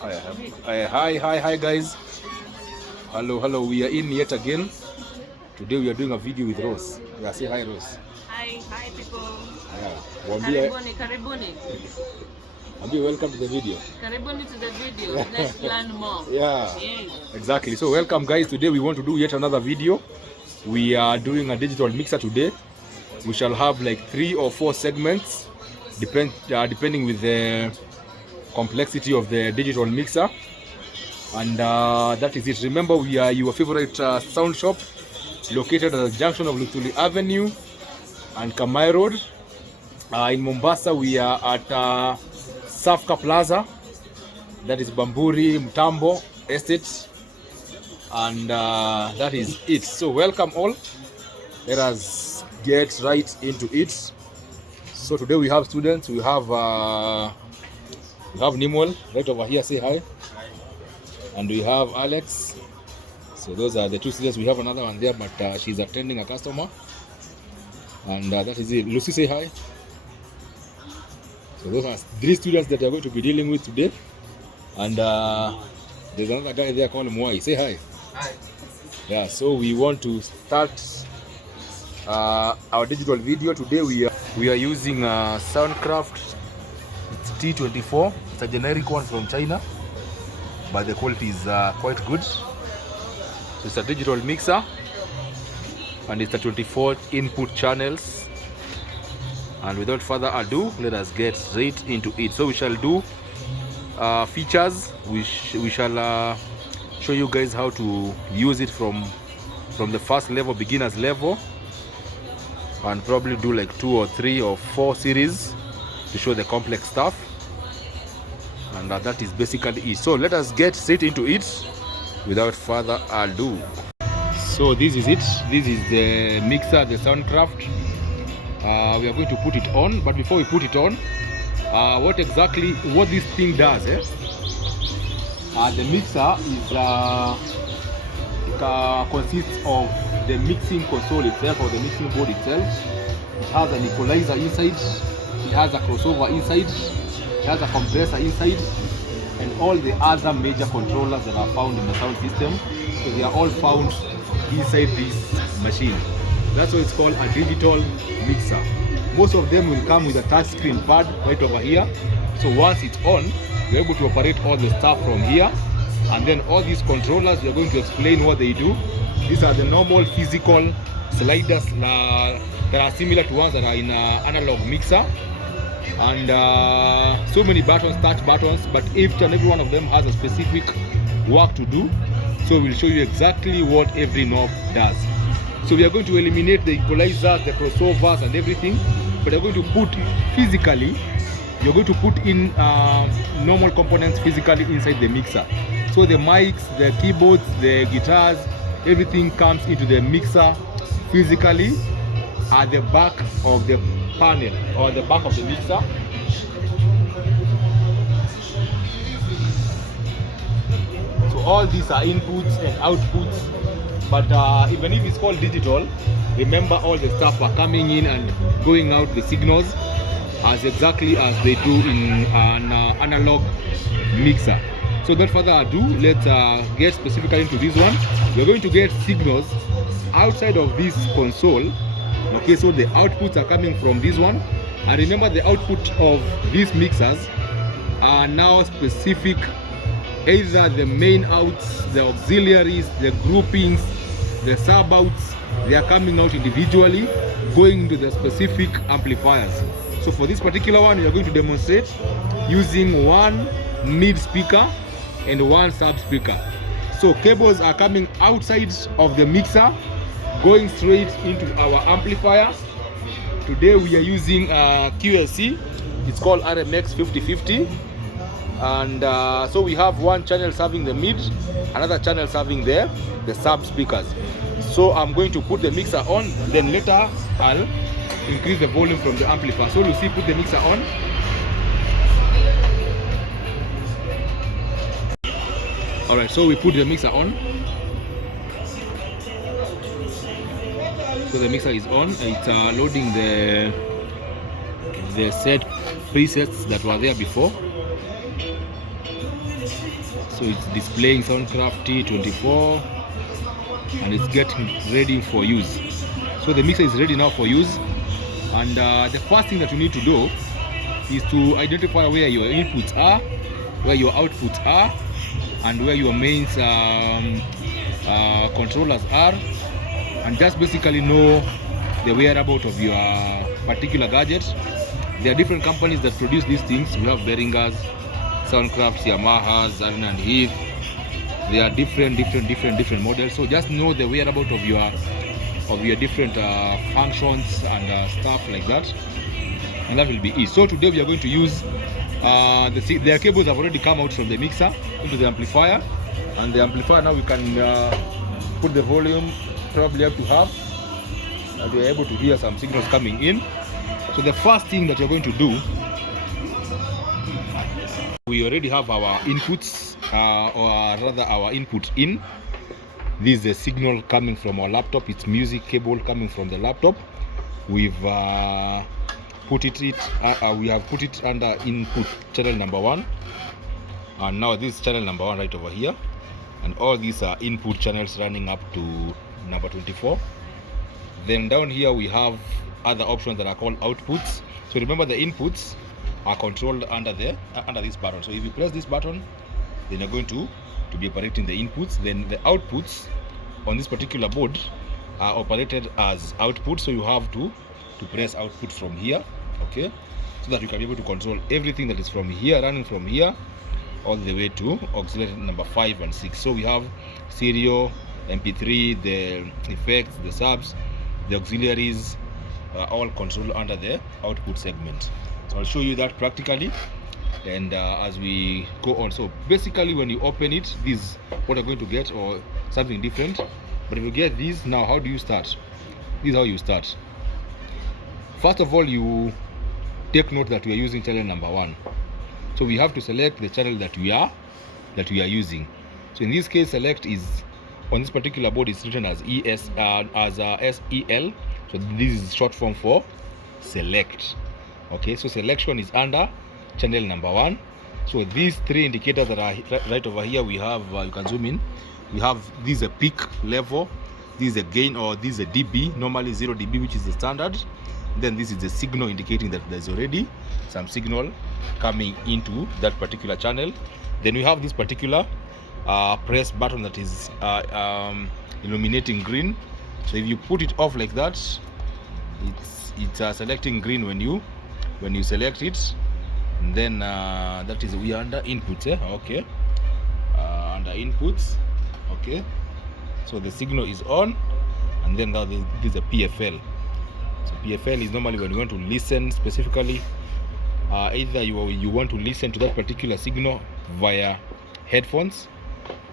Hi guys. Hello. We are in yet again. Today we are doing a video with Rose. Yeah, say hi, Rose. Hi people. Yeah. Karibuni. Welcome to the video. Karibuni to the video. Let's learn more. Yeah. Yes. Exactly. So welcome guys. Today we want to do yet another video. We are doing a digital mixer today. We shall have like 3 or 4 segments, depending with the complexity of the digital mixer. And that is it. Remember, we are your favorite sound shop, located at the junction of Luthuli Avenue and Kamai Road. In Mombasa, we are at Safka Plaza, that is Bamburi Mtambo Estate, and that is it. So welcome all. Let us get right into it. So today we have students. We have Nimwel right over here. Say hi. And we have Alex. So those are the 2 students. We have another one there, but she's attending a customer. And that is it. Lucy, say hi. So those are 3 students that we are going to be dealing with today. And there's another guy there called Mwai. Say hi. Hi. Yeah, so we want to start our digital video. Today we are using Soundcraft. It's T24. It's a generic one from China, but the quality is quite good. So it's a digital mixer, and it's a 24 input channels. And without further ado, let us get straight into it. So we shall do features. We shall show you guys how to use it from the first level, beginners level, and probably do like 2 or 3 or 4 series to show the complex stuff. And that is basically it. So let us get straight into it without further ado. So this is it. This is the mixer, the Soundcraft. We are going to put it on, but before we put it on, what this thing does, the mixer is consists of the mixing console itself, or the mixing board itself. It has an equalizer inside, it has a crossover inside, it has a compressor inside, and all the other major controllers that are found in the sound system. So they are all found inside this machine. That's why it's called a digital mixer. Most of them will come with a touchscreen pad right over here. So once it's on, you're able to operate all the stuff from here. And then all these controllers, we are going to explain what they do. These are the normal physical sliders that are similar to ones that are in an analog mixer. And so many buttons, touch buttons, but each and every one of them has a specific work to do. So we'll show you exactly what every knob does. So we are going to eliminate the equalizers, the crossovers and everything, but we're going to put physically, you're going to put in normal components physically inside the mixer. So the mics, the keyboards, the guitars, everything comes into the mixer physically at the back of the panel, or the back of the mixer. So all these are inputs and outputs, but even if it's called digital, remember all the stuff are coming in and going out, the signals, as exactly as they do in an analog mixer. So without further ado, let's get specifically into this one. We're going to get signals outside of this console. Okay, so the outputs are coming from this one. And remember, the output of these mixers are now specific, either the main outs, the auxiliaries, the groupings, the sub outs. They are coming out individually, going into the specific amplifiers. So for this particular one, we are going to demonstrate using one mid speaker and one sub speaker. So cables are coming outside of the mixer, going straight into our amplifier. Today we are using QLC. It's called RMX 5050. And so we have one channel serving the mid, another channel serving the sub speakers. So I'm going to put the mixer on, then later I'll increase the volume from the amplifier. So Lucy, put the mixer on. Alright, so we put the mixer on. So the mixer is on. It's loading the set presets that were there before. So it's displaying Soundcraft T24 and it's getting ready for use. So the mixer is ready now for use, and the first thing that you need to do is to identify where your inputs are, where your outputs are, and where your mains controllers are, and just basically know the whereabouts of your particular gadget. There are different companies that produce these things. We have Behringers, Soundcraft, Yamahas, Allen and Heath. There are different models. So just know the whereabouts of your different functions and stuff like that, and that will be it. So today we are going to use their cables have already come out from the mixer into the amplifier, and the amplifier now we can put the volume probably up to half, and we are able to hear some signals coming in. So the first thing that you're going to do, we already have our inputs, or rather our input in. This is a signal coming from our laptop. It's music cable coming from the laptop. We've put it under input channel number 1, and now this is channel number 1 right over here, and all these are input channels running up to number 24. Then down here we have other options that are called outputs. So remember, the inputs are controlled under this button. So if you press this button, then you're going to be operating the inputs. Then the outputs on this particular board are operated as output, so you have to press output from here, okay, so that you can be able to control everything that is from here, running from here all the way to auxiliary number 5 and 6. So we have stereo, MP3, the effects, the subs, the auxiliaries, all controlled under the output segment. So I'll show you that practically, and as we go on. So basically, when you open it, this is what you're going to get, or something different. But if you get these now, how do you start? This is how you start. First of all, you take note that we are using channel number 1. So we have to select the channel that we are using. So in this case, select is on this particular board is written as SEL. So this is short form for select. Okay, so selection is under channel number 1. So these 3 indicators that are right over here, we have, you can zoom in, we have, this is a peak level, this is a gain, or this is a dB, normally 0 dB, which is the standard. Then this is the signal indicating that there's already some signal coming into that particular channel. Then we have this particular press button that is illuminating green. So if you put it off like that, it's selecting green when you select it. And then that is, we are under inputs, okay, under inputs, okay. So the signal is on, and then this is a PFL. So PFL is normally when you want to listen specifically, either you want to listen to that particular signal via headphones,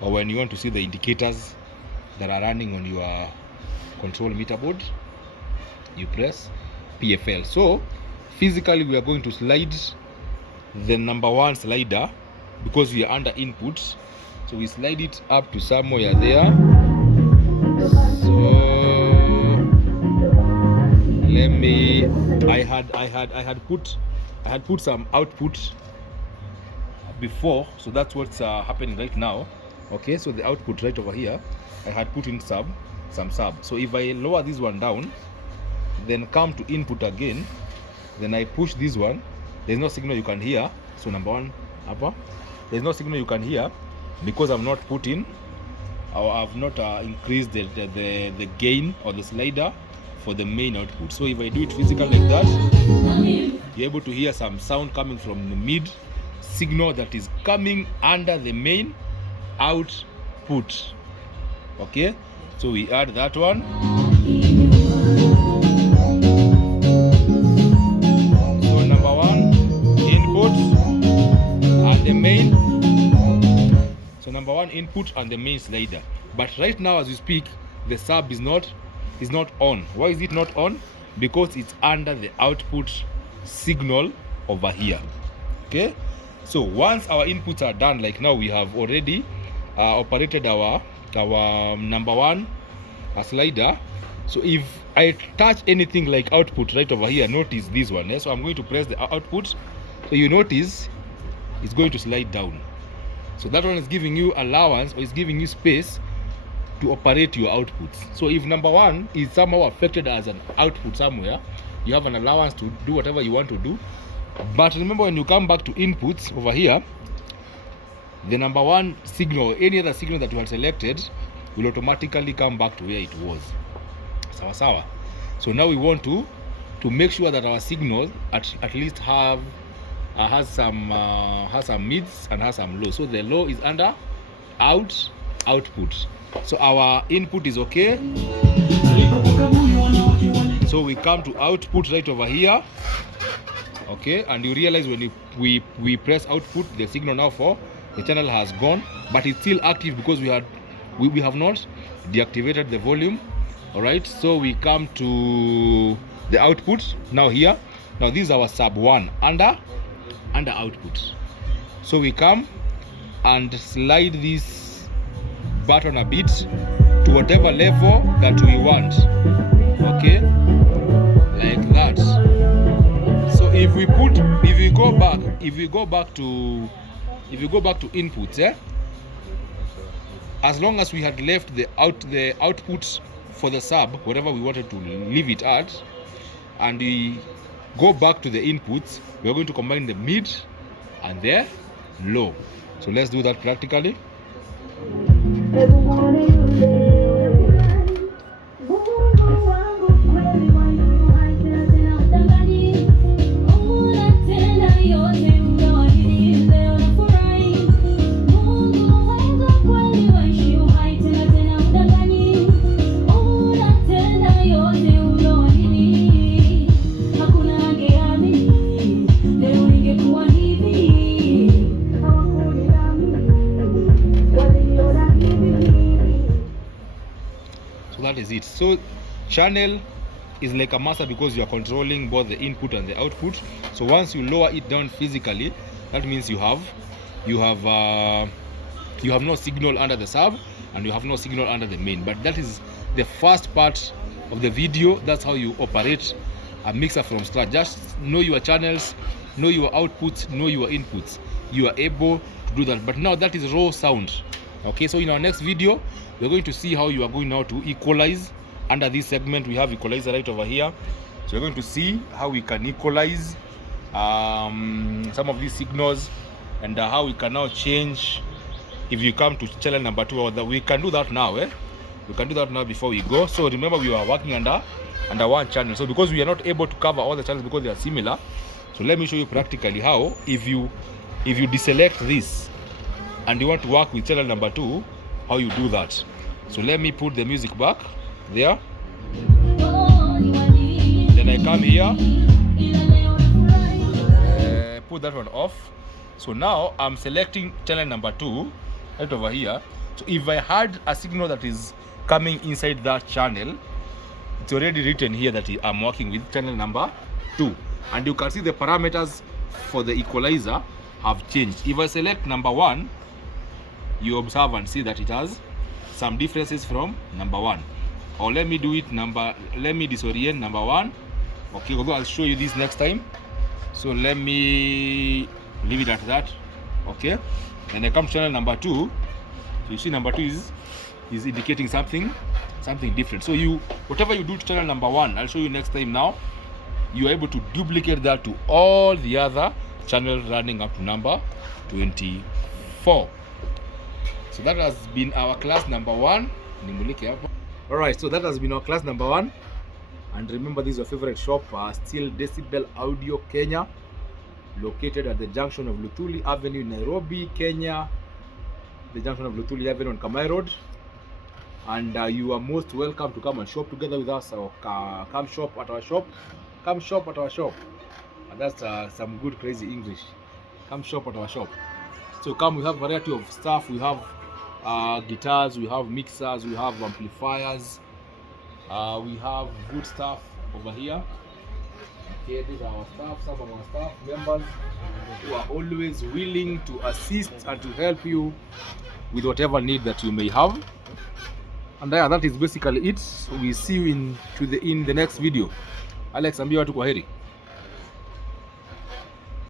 or when you want to see the indicators that are running on your control meter board, you press PFL. So physically we are going to slide the number 1 slider, because we are under input, so we slide it up to somewhere there. So let me, I had put some output before, so that's what's happening right now. Okay, so the output right over here, I had put in some sub. So if I lower this one down, then come to input again, then I push this one, there's no signal you can hear. So number 1 upper, there's no signal you can hear, because I've not put in, or I've not increased the gain or the slider for the main output. So if I do it physical like that, you're able to hear some sound coming from the mid signal that is coming under the main output. Okay, so we add that one. So number 1 input and the main. So number 1 input and the main slider. But right now as we speak, the sub is not on. Why is it not on? Because it's under the output signal over here. Okay, so once our inputs are done, like now we have already operated our number 1 slider. So if I touch anything like output right over here, notice this one. So I'm going to press the output, so you notice it's going to slide down. So that one is giving you allowance, or is giving you space to operate your outputs. So if number 1 is somehow affected as an output somewhere, you have an allowance to do whatever you want to do. But remember, when you come back to inputs over here, the number 1 signal, any other signal that you had selected, will automatically come back to where it was. Sawa sawa. So now we want to make sure that our signal at least has some mids and has some low. So the low is under output. So our input is okay. So we come to output right over here. Okay, and you realize when we press output, the signal now for the channel has gone, but it's still active because we have not deactivated the volume. All right, so we come to the output now here. Now this is our sub 1 under output. So we come and slide this button a bit to whatever level that we want. Okay, like that. So if we go back to inputs, as long as we had left the output for the sub, whatever we wanted to leave it at, and we go back to the inputs, we're going to combine the mid and the low. So let's do that practically. That is it. So channel is like a master because you are controlling both the input and the output. So once you lower it down physically, that means you have no signal under the sub and you have no signal under the main. But that is the first part of the video. That's how you operate a mixer from scratch. Just know your channels, know your outputs, know your inputs. You are able to do that. But now that is raw sound. Okay, so in our next video, we're going to see how you are going now to equalize. Under this segment, we have equalizer right over here. So we're going to see how we can equalize some of these signals, and how we can now change if you come to channel number 2. Or that we can do that now. We can do that now before we go. So remember, we are working under one channel. So because we are not able to cover all the channels because they are similar, so let me show you practically how, if you deselect this and you want to work with channel number 2, how you do that. So let me put the music back there. Then I come here, put that one off. So now I'm selecting channel number 2 right over here. So if I had a signal that is coming inside that channel, it's already written here that I'm working with channel number 2, and you can see the parameters for the equalizer have changed. If I select number 1, you observe and see that it has some differences from number 1. Or let me do it let me disorient number 1. Okay, although I'll show you this next time. So let me leave it at that. Okay, then I come to channel number 2. So you see number 2 is indicating something different. So whatever you do to channel number 1, I'll show you next time. Now you are able to duplicate that to all the other channels running up to number 24. So that has been our class number 1. Alright, so that has been our class number 1. And remember, this is your favorite shop, still Decibel Audio Kenya, located at the junction of Luthuli Avenue, Nairobi, Kenya. The junction of Luthuli Avenue on Kamai Road. And you are most welcome to come and shop together with us, or come shop at our shop. Come shop at our shop. And that's some good crazy English. Come shop at our shop. So come, we have variety of stuff. We have guitars, we have mixers, we have amplifiers, we have good stuff over here. Okay, these are our staff, some of our staff members who are always willing to assist and to help you with whatever need that you may have. And that is basically it. We see you in the next video. Alex, ambia watu kwaheri.